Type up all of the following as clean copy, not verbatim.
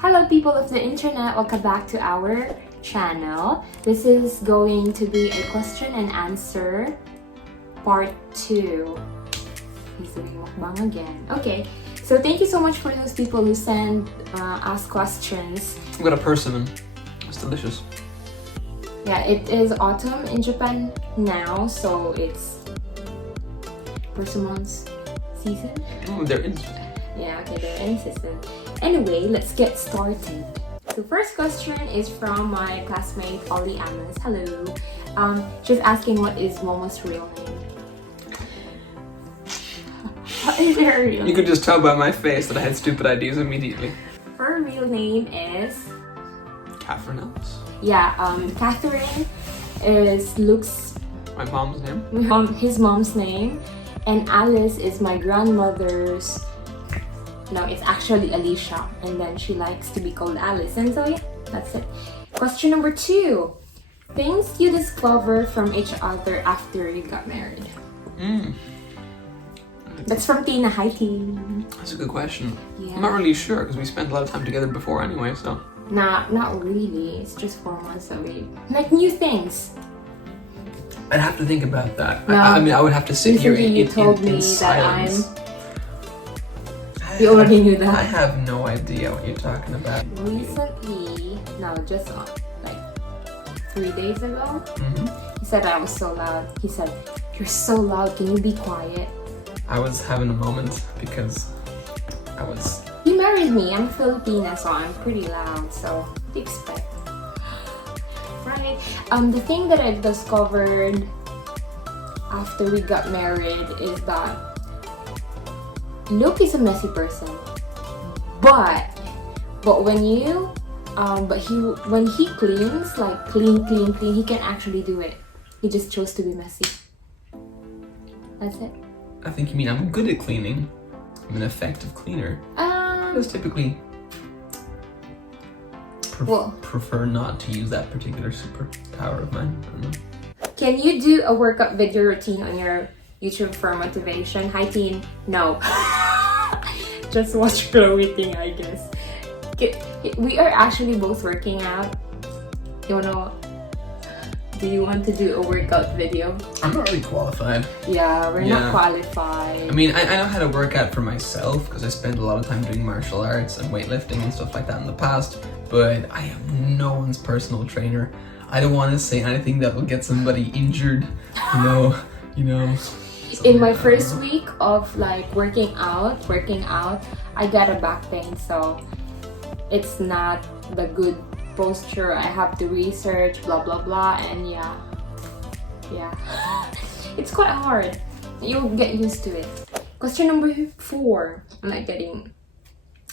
Hello people of the internet, welcome back to our channel. This is going to be a question and answer part 2. He's doing mukbang again. Okay, so thank you so much for those people who send us questions. I've got a persimmon. It's delicious. Yeah, it is autumn in Japan now, so it's persimmon's season. Oh, they're in. Yeah, okay, they're in season. Anyway, let's get started. So first question is from my classmate Ollie Amas. Hello. She's asking what is Momo's real name. What is her real name? You could just tell by my face that I had stupid ideas immediately. Her real name is Catherine Ellis. Yeah, Catherine is Luke's My mom's name. his mom's name, and Alice is my grandmother's. No, it's actually Alicia, and then she likes to be called Alice, and so yeah, that's it. Question number 2. Things you discover from each other after you got married. That's from Tina. Hi, Tina. That's a good question. Yeah. I'm not really sure because we spent a lot of time together before anyway, so. Nah, not really. It's just 4 months away. Like new things. I'd have to think about that. No. I mean, I would have to sit here Recently in, you told in me silence. You already knew that. I have no idea what you're talking about. Recently, no, just like 3 days ago, he said I was so loud. He said, "You're so loud, can you be quiet?" I was having a moment because I was... He married me. I'm Filipina, so I'm pretty loud, so what do you expect? Right. The thing that I discovered after we got married is that Luke is a messy person, but when you when he cleans, like clean, he can actually do it. He just chose to be messy. That's it. I think you mean I'm good at cleaning. I'm an effective cleaner. I just typically prefer not to use that particular superpower of mine. I don't know. Can you do a workout video routine on your YouTube for motivation? Hi, teen. No. Just watch Chloe thing, I guess. We are actually both working out. Do you want to do a workout video? I'm not really qualified. Yeah, we're not qualified. I mean, I know how to work out for myself because I spent a lot of time doing martial arts and weightlifting and stuff like that in the past, but I am no one's personal trainer. I don't want to say anything that will get somebody injured, you know. In my first week of like working out, I got a back pain, so it's not the good posture. I have to research, blah blah blah, and yeah, it's quite hard. You'll get used to it. Question number 4. I'm not getting.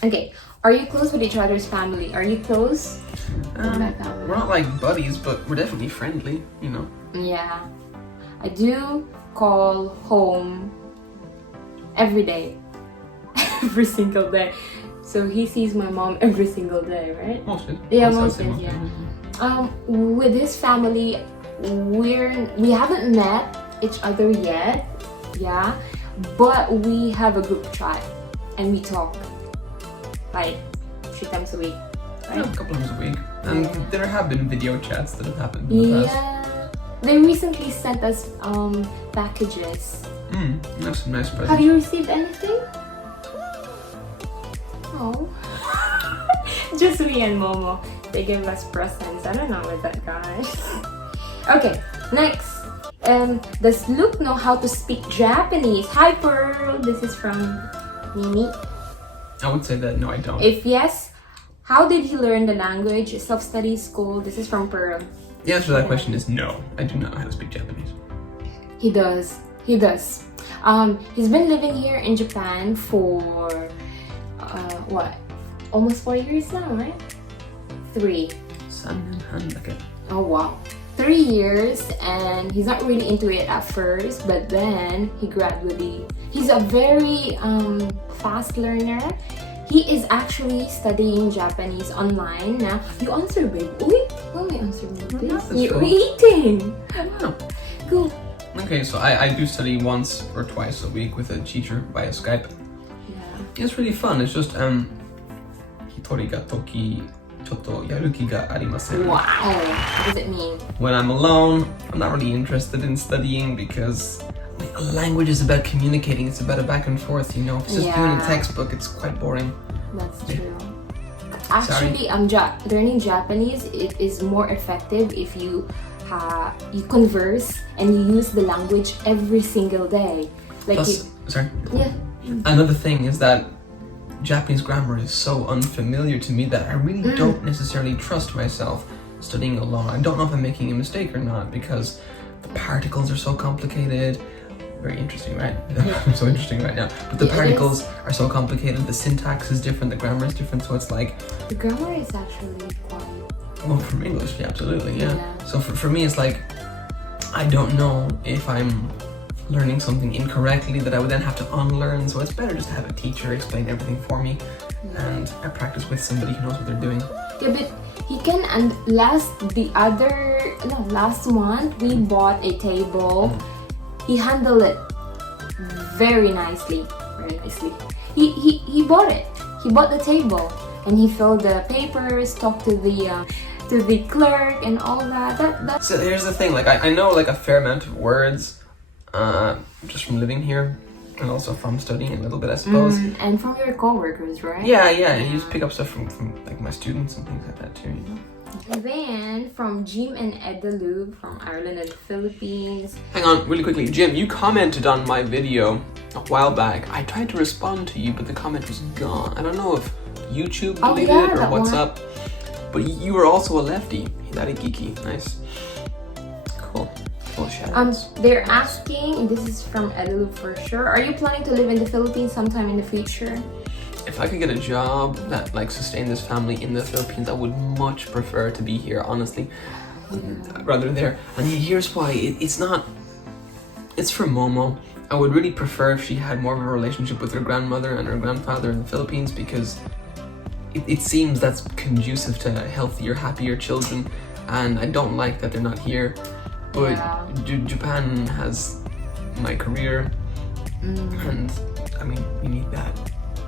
Okay, are you close with each other's family? Are you close with my family? We're not like buddies, but we're definitely friendly, you know. Yeah, I do call home every day, every single day. So he sees my mom every single day, right? Most days. Yeah, most days, yeah. With his family, we haven't met each other yet, yeah, but we have a group chat and we talk like 3 times a week, right? Yeah, a couple times a week. And there have been video chats that have happened in the past. Yeah. They recently sent us packages. That's some nice presents. Have you received anything? No. Just me and Momo. They gave us presents. I don't know with that guy. Okay, next. Does Luke know how to speak Japanese? Hi Pearl. This is from Mimi. I would say that no, I don't. If yes, how did he learn the language? Self-study, school? This is from Pearl. The answer to that question is no. I do not know how to speak Japanese. He does. He's been living here in Japan for almost 4 years now, right? 3. Oh wow, 3 years, and he's not really into it at first, but then he gradually. He's a very fast learner. He is actually studying Japanese online now. You answer, babe. Wait, let me answer, please. You're eating. Oh. Cool. Okay, so I do study once or twice a week with a teacher via Skype. Yeah. It's really fun. It's just he tori ga toki chotto yaruki ga arimasen. Wow. What does it mean? When I'm alone, I'm not really interested in studying because language is about communicating. It's about a back and forth, you know. If it's just doing a textbook, it's quite boring. That's true. Actually, learning Japanese, it is more effective if you converse and you use the language every single day. Like Plus, sorry. Yeah. Another thing is that Japanese grammar is so unfamiliar to me that I really don't necessarily trust myself studying alone. I don't know if I'm making a mistake or not because the particles are so complicated. Very interesting, right? I'm so interesting right now. But the particles are so complicated, the syntax is different, the grammar is different, so it's like... The grammar is actually quite... Well, from English, yeah, absolutely, yeah. So for me, it's like, I don't know if I'm learning something incorrectly that I would then have to unlearn, so it's better just to have a teacher explain everything for me, and I practice with somebody who knows what they're doing. Yeah, but he can, and last month, we bought a table. He handled it very nicely. He bought it. He bought the table and he filled the papers, talked to the clerk and all that. So here's the thing, like I know like a fair amount of words just from living here and also from studying a little bit, I suppose. And from your coworkers, right? Yeah, you just pick up stuff from like my students and things like that too, you know. Then from Jim and Edalu from Ireland and the Philippines. Hang on, really quickly. Jim, you commented on my video a while back. I tried to respond to you, but the comment was gone. I don't know if YouTube deleted it or what's up. But you were also a lefty. Hidari geeky. Nice. Cool. Cool shout-outs. They're asking, this is from Edalu for sure, are you planning to live in the Philippines sometime in the future? If I could get a job that like sustained this family in the Philippines, I would much prefer to be here, honestly, rather there. And here's why. It's for Momo. I would really prefer if she had more of a relationship with her grandmother and her grandfather in the Philippines because it seems that's conducive to healthier, happier children. And I don't like that they're not here. But Japan has my career, and I mean, we need that.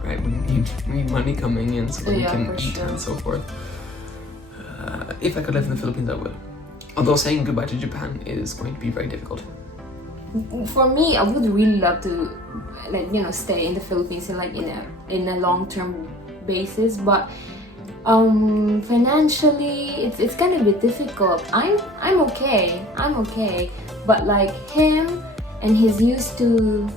Right, we need money coming in so that we can eat and so forth. If I could live in the Philippines, I would. Although saying goodbye to Japan is going to be very difficult. For me, I would really love to, stay in the Philippines in a long-term basis, but financially, it's gonna be difficult. I'm okay, but like him, and he's used to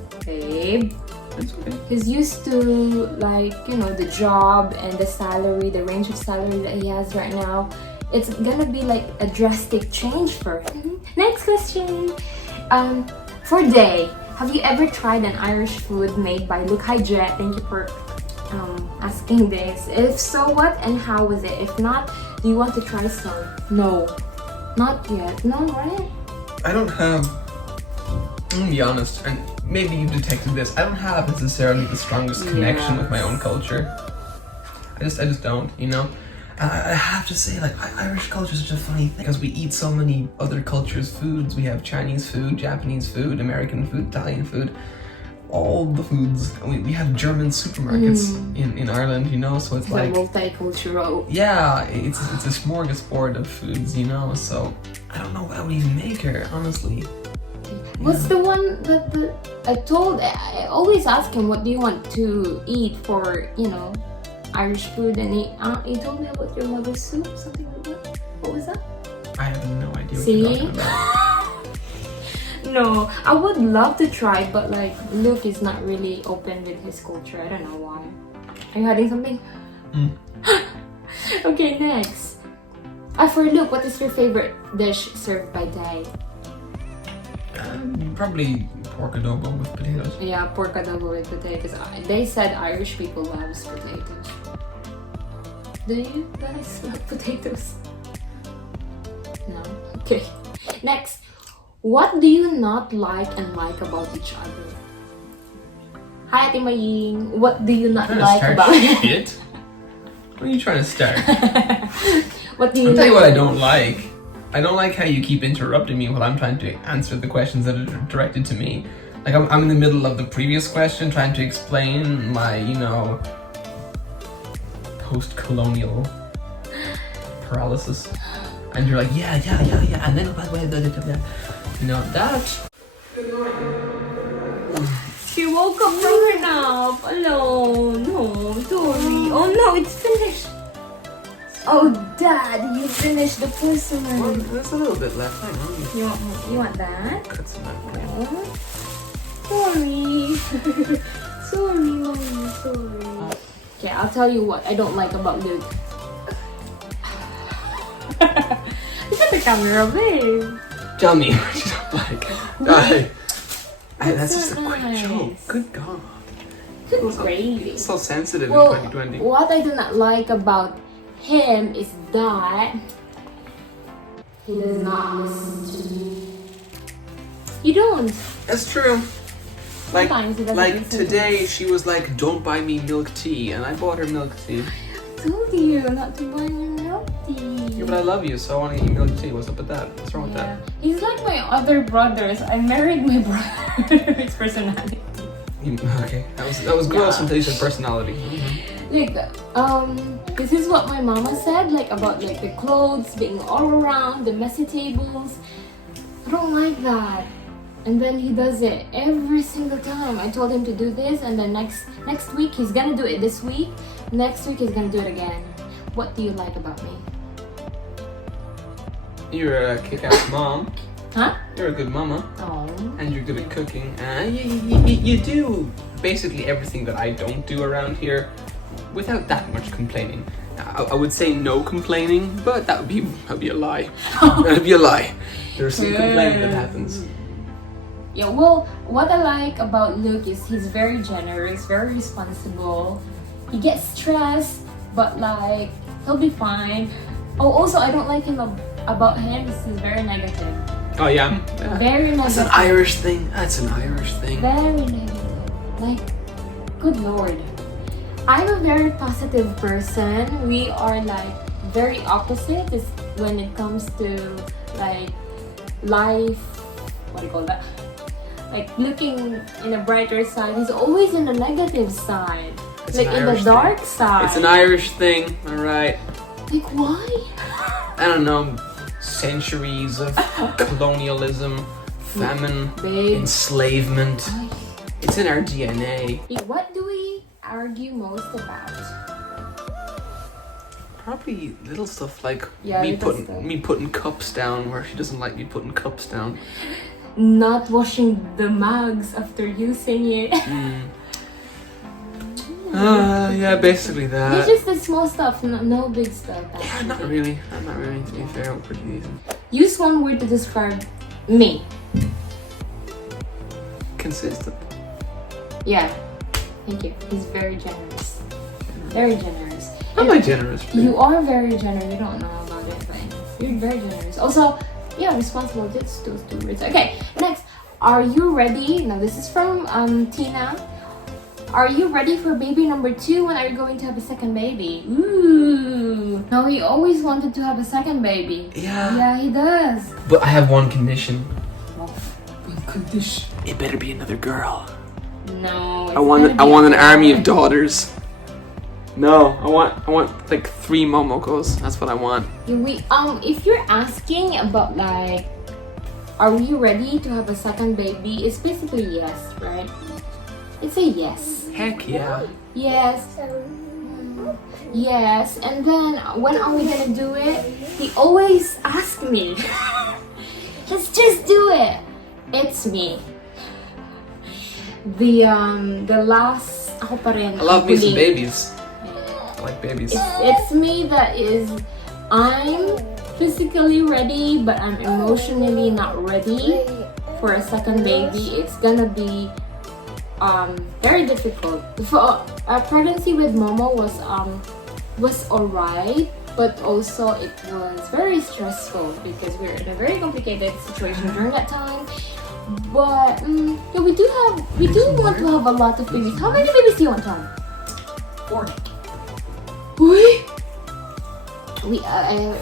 He's used to the job and the salary, the range of salary that he has right now. It's gonna be like a drastic change for him. Next question. For Day, have you ever tried an Irish food made by Look? Hi Jet, thank you for asking this. If so, what and how was it? If not, do you want to try some? No, not yet. No, right? I don't have. I'm gonna be honest, and maybe you've detected this. I don't have necessarily the strongest connection with my own culture. I just don't, you know. I have to say, like, Irish culture is such a funny thing because we eat so many other cultures' foods. We have Chinese food, Japanese food, American food, Italian food, all the foods. And we have German supermarkets in Ireland, you know. So it's like multicultural. Yeah, it's a smorgasbord of foods, you know. So I don't know what I would even make her, honestly. What's the one that I always ask him, what do you want to eat for, Irish food, and he told me about your mother's soup, something like that. What was that? I have no idea what you're talking about. No, I would love to try, but like Luke is not really open with his culture. I don't know why. Are you hiding something? Okay, next. For Luke, what is your favorite dish served by Day? Probably pork adobo with potatoes. Yeah, pork adobo with potatoes. They said Irish people loves potatoes. Do you guys love potatoes? No? Okay. Next. What do you not like and like about each other? Hi, Ate Maying. What do you not like about shit? What are you trying to start? What do you I'll tell you what I don't like. I don't like how you keep interrupting me while I'm trying to answer the questions that are directed to me. Like I'm in the middle of the previous question trying to explain my, post-colonial paralysis, and you're like, yeah, and then by the way, you know that. She woke up from her nap alone. No, sorry. Oh no, it's finished. Oh, Dad, you finished the first Well, one. there's a little bit left. Hang on. You want that? Cut some out. Oh, sorry. Sorry, Mommy, sorry. Okay, I'll tell you what I don't like about Luke. Look at the camera, babe. Tell me what you don't like. That's just a quick nice. joke. Good God. Crazy. So sensitive Well, in 2020. what I do not like about him is that he does not listen to me. You don't. That's true. Like, Sometimes he doesn't like listen to today, she was like, "Don't buy me milk tea," and I bought her milk tea. I told you not to buy your milk tea. Yeah, but I love you, so I want to eat milk tea. What's up with that? What's wrong with Yeah. that? He's like my other brothers. I married my brother. His personality. Okay, that was gross Yeah. until you said personality. Like, this is what my mama said, like about like the clothes being all around, the messy tables. I don't like that. And then he does it every single time. I told him to do this, and then next week he's gonna do it this week. Next week he's gonna do it again. What do you like about me? You're a kick-ass mom. Huh? You're a good mama, Oh. and you're good at cooking. You do basically everything that I don't do around here, without that much complaining. I would say no complaining, but that would be a lie. That'd be a lie. There's some complaining that happens. Yeah, well, what I like about Luke is he's very generous, very responsible. He gets stressed, but like, he'll be fine. Oh, also, I don't like him about him is he's very negative. Oh yeah. Very That's negative. an Irish thing. That's an Irish thing. Very negative. Like, good lord. I'm a very positive person. We are like very opposite when it comes to like life. What do you call that? Like looking in a brighter side. He's always in the negative side. It's like an in the Irish dark thing. side. It's an Irish thing, alright. Like why? I don't know, centuries of colonialism, famine, Babe. enslavement. It's in our DNA. What do we argue most about? Probably little stuff like Yeah, me little stuff. putting cups down where she doesn't like me putting cups down. Not washing the mugs after using it. Yeah, basically It's that. just the small stuff, no big stuff. Yeah, not really. I'm not really, to be fair. I'm pretty decent. Use one word to describe me. Consistent. Yeah. Thank you. He's very generous. Very generous. Am I generous? You are very generous. You don't know about it, but you're very generous. Also, yeah, responsible. Just those two words. Okay, next. Are you ready? Now, this is from Tina. Are you ready for baby number 2? When are you going to have a second baby? Ooh. Now, he always wanted to have a second baby. Yeah. Yeah, he does. But I have one condition. What condition? It better be another girl. No. I want an army of daughters. No, I want like 3 momokos. That's what I want. If you're asking about like, are we ready to have a second baby? It's basically yes, right? It's a yes. Heck yeah. Yes. Yes. And then when are we gonna do it? He always asks me. Let's just do it. It's me. The last ako pa rin. I love me some huli. babies. I like babies. It's me that is, I'm physically ready, but I'm emotionally not ready for a second baby. It's gonna be very difficult. For pregnancy with Momo was alright, but also it was very stressful because we're in a very complicated situation during that time. But yeah, we do want to have a lot of babies. How many babies do you want to have? 4. We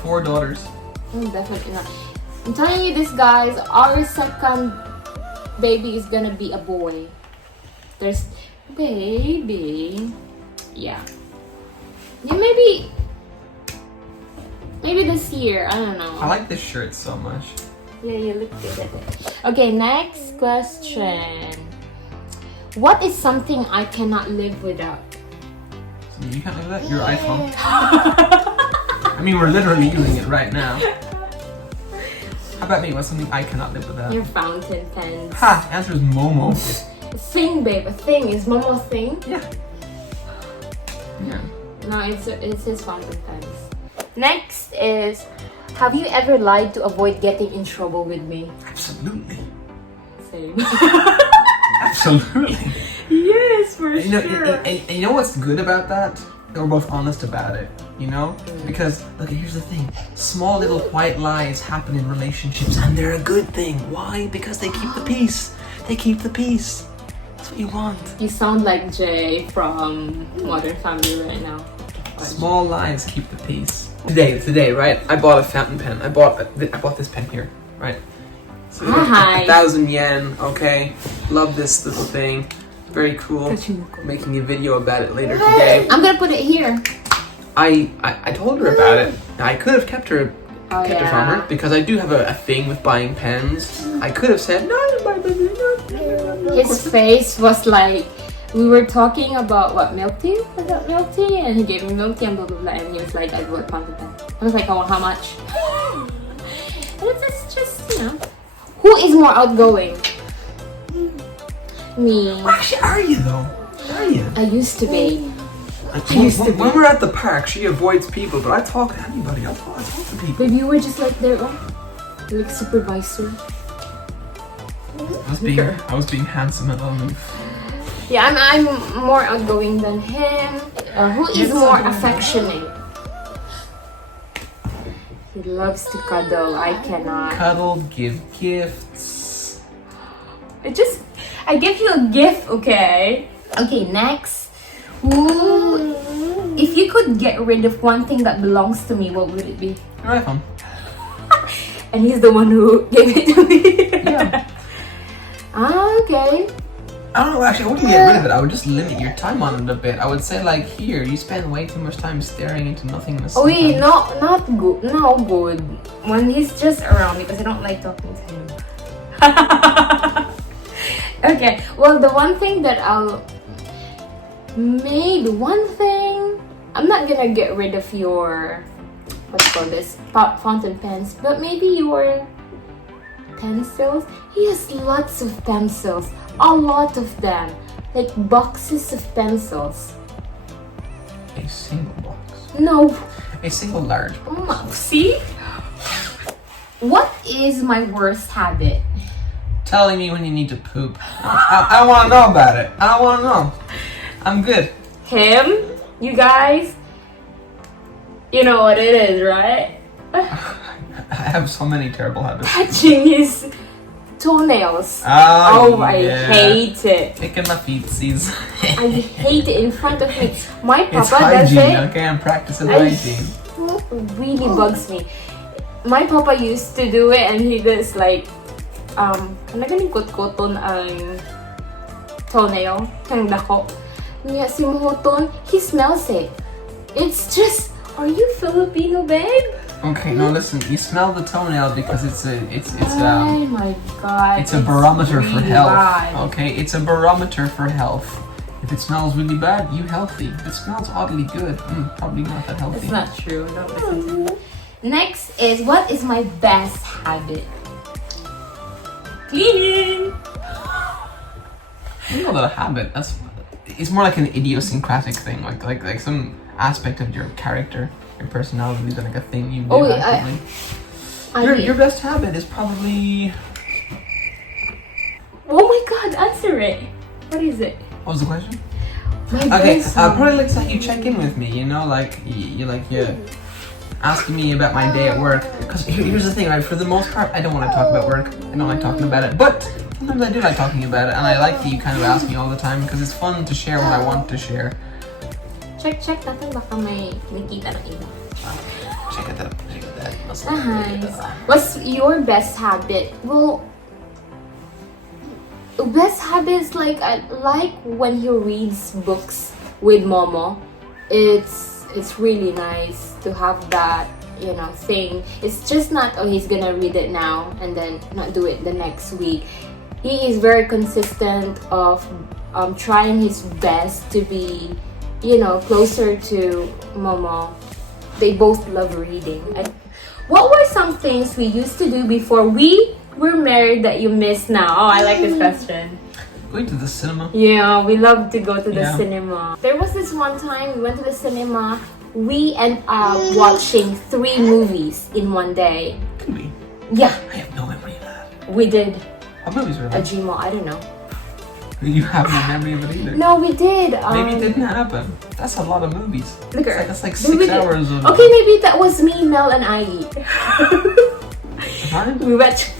4 daughters. definitely not. I'm telling you this, guys. Our second baby is gonna be a boy. There's baby. Yeah. Yeah, maybe this year. I don't know. I like this shirt so much. Yeah, you look good at it. Okay, next question. What is something I cannot live without? So you can't live with that? Your iPhone. I mean, we're literally using it right now. How about me? What's something I cannot live without? Your fountain pens. Ha! The answer is Momo. Thing, babe. A thing. Is Momo thing? Yeah. Yeah. No, it's his fountain pens. Next is, have you ever lied to avoid getting in trouble with me? Absolutely. Same. Absolutely. Yes, for You know, sure. and you know what's good about that? We're both honest about it, you know? Because, look, here's the thing. Small little white lies happen in relationships and they're a good thing. Why? Because they keep the peace. They keep the peace. That's what you want. You sound like Jay from Modern Family right now. Small lies keep the peace. Today, right? I bought a fountain pen. I bought this pen here, right? So Hi. 1,000 yen, okay? Love this little thing. Very cool. Making a video about it later today. I'm gonna put it here. I told her about it. Now, I could have kept it from her because I do have a thing with buying pens. I could have said no. His face was like, we were talking about what, milk tea? Was that milk tea? And he gave me milk tea and blah blah blah. And he was like, I bought fountain pen. I was like, oh, how much? And it's just, you know, who is more outgoing? Me. Well, actually, are you though? Are you? I used to be. When we're at the park, she avoids people, but I talk to anybody. I talk to people. Maybe you were just like their own, like supervisor. I was being handsome and aloof. Yeah, I'm more outgoing than him. Who is more affectionate? He loves to cuddle. I cannot. Cuddle, give gifts. I give you a gift, okay? Okay, next. Who, if you could get rid of one thing that belongs to me, what would it be? Your iPhone. And he's the one who gave it to me. Yeah. Okay. I don't know, actually, I wouldn't get rid of it. I would just limit your time on it a bit. I would say, like, here, you spend way too much time staring into nothingness. Oh wait, sometimes. not good. No good. When he's just around because I don't like talking to him. Okay, well, the one thing that I'm not gonna get rid of your, what you call this, fountain pens, but maybe your pencils. He has lots of pencils, a lot of them, like boxes of pencils. A single box. No. A single large box. See? What is my worst habit? Telling me when you need to poop. I want to know about it. I want to know. I'm good. Him? You guys? You know what it is, right? I have so many terrible habits. Touching his toenails. Oh, I hate it. Picking my feetsies. I hate it in front of me. My It's papa does hygiene, it. okay? I'm practicing hygiene. Really bugs me. My papa used to do it and he does like naganikot-koton ang toenail kang dako. Niya si Muhoton, he smells it. It's just, are you Filipino, babe? Okay, no, listen. You smell the toenail because it's Oh my god. it's a barometer for really health. bad. Okay, it's a barometer for health. If it smells really bad, you healthy. If it smells oddly good, probably not that healthy. It's not true. Don't listen to me. Next is, what is my best habit? Cleaning. It's not a habit. It's more like an idiosyncratic thing, like some aspect of your character, your personality, than like a thing you do. Oh, your best habit is probably. Oh my god, answer it. What is it? What was the question? My Okay, best probably like how you check in with me. You know, like you asking me about my day at work. Because here's the thing, right? For the most part, I don't want to talk about work. I don't like talking about it. But sometimes I do like talking about it, and I like that you kind of ask me all the time because it's fun to share what I want to share. Check natin baka may nakita ng iba. Check it out. Nice. What's your best habit? Well, best habit is like I like when he reads books with Momo. It's it's really nice to have that, you know, thing. It's just not, oh, he's gonna read it now and then not do it the next week. He is very consistent of trying his best to be, you know, closer to Momo. They both love reading. What were some things we used to do before we were married that you miss now? Oh, I like this question. Going to the cinema. Yeah, we love to go to the cinema. There was this one time we went to the cinema. We ended up watching 3 movies in one day. Could we? Yeah. I have no memory of that. We did. What movies were A they? Gmo, I don't know. You have no memory of it either. No, we did. Maybe it didn't happen. That's a lot of movies. That's like 6 hours of. Okay, maybe that was me, Mel, and I. we watched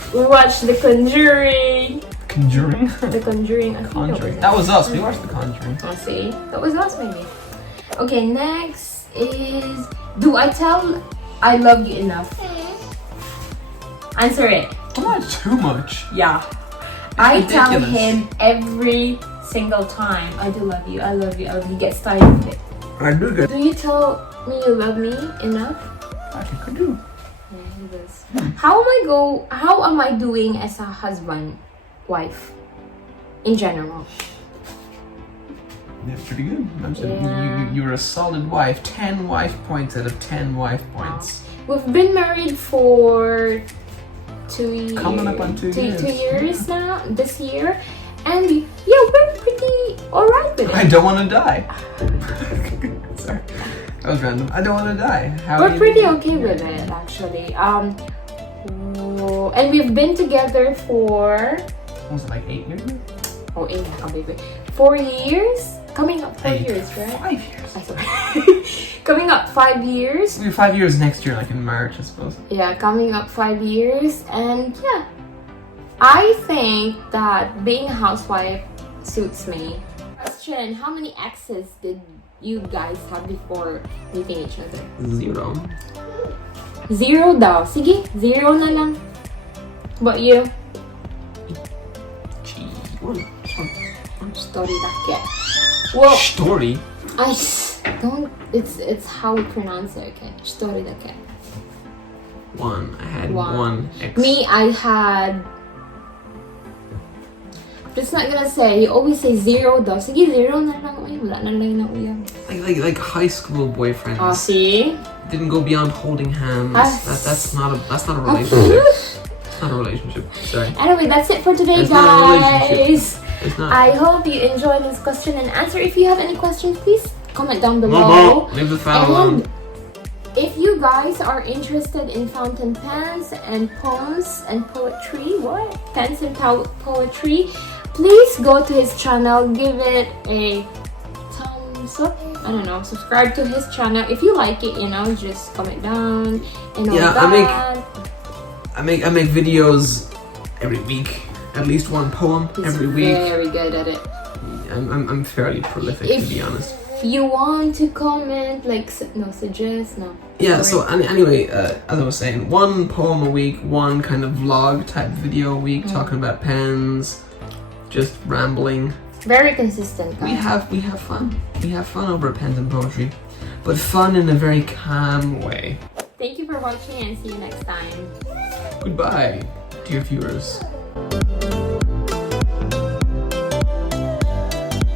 The Conjuring. Conjuring? The Conjuring. I think Conjuring. That was us. We watched The Conjuring. Oh, see? That was us, maybe. Okay, next is... Do I tell I love you enough? Answer it. Not too much. Yeah. I tell him every single time, I do love you, I love you, I love you. He gets tired of it. I do good. Do you tell me you love me enough? I think I do. Yeah, he does. How am I doing as a husband, wife, in general? Yeah, pretty good. Yeah. You're a solid wife. 10 wife points out of 10 wife points. We've been married for 2 years. Coming up on 2 years. 2 years now, this year. And yeah, we're pretty alright with it. I don't want to die. Sorry. That was random. I don't want to die. We're pretty okay with it, actually. And we've been together for... What was it, like 8 years? Oh, 8, I can't believe it. 4 years? Coming up 4 years, right? 5 years. I'm sorry. Coming up 5 years. It'll be 5 years next year, like in March, I suppose. Yeah, coming up 5 years. And yeah, I think that being a housewife suits me. Question, how many exes did you guys have before meeting each other? 0. 0 daw. Sige, 0 na lang. But you? Story racket. Well, Story? I don't. It's how we pronounce it. Okay, story racket. 1. I had 1 ex. Me, I had. I'm just not gonna say. You always say 0 daw. Sige, 0 na lang. Ay, wala na lang na uyang. Like high school boyfriends. Oh, see? Didn't go beyond holding hands. That's not a relationship. It's not a relationship. Sorry. Anyway, that's it for today, It's not a guys. relationship. It's not. I hope you enjoyed this question and answer. If you have any questions, please comment down below. Leave the fan alone. If you guys are interested in fountain pens and poems and poetry, pens and poetry, please go to his channel, give it a thumbs up. I don't know, subscribe to his channel. If you like it, you know, just comment down and all that. I make videos every week. At least 1 poem every week. Very good at it. I'm fairly prolific, to be honest. If you want to comment, like, suggest. Yeah, so anyway, as I was saying, 1 poem a week, 1 kind of vlog type video a week, talking about pens, just rambling. Very consistent, guys. We have fun. We have fun over pens and poetry, but fun in a very calm way. Thank you for watching and see you next time. Goodbye, dear viewers.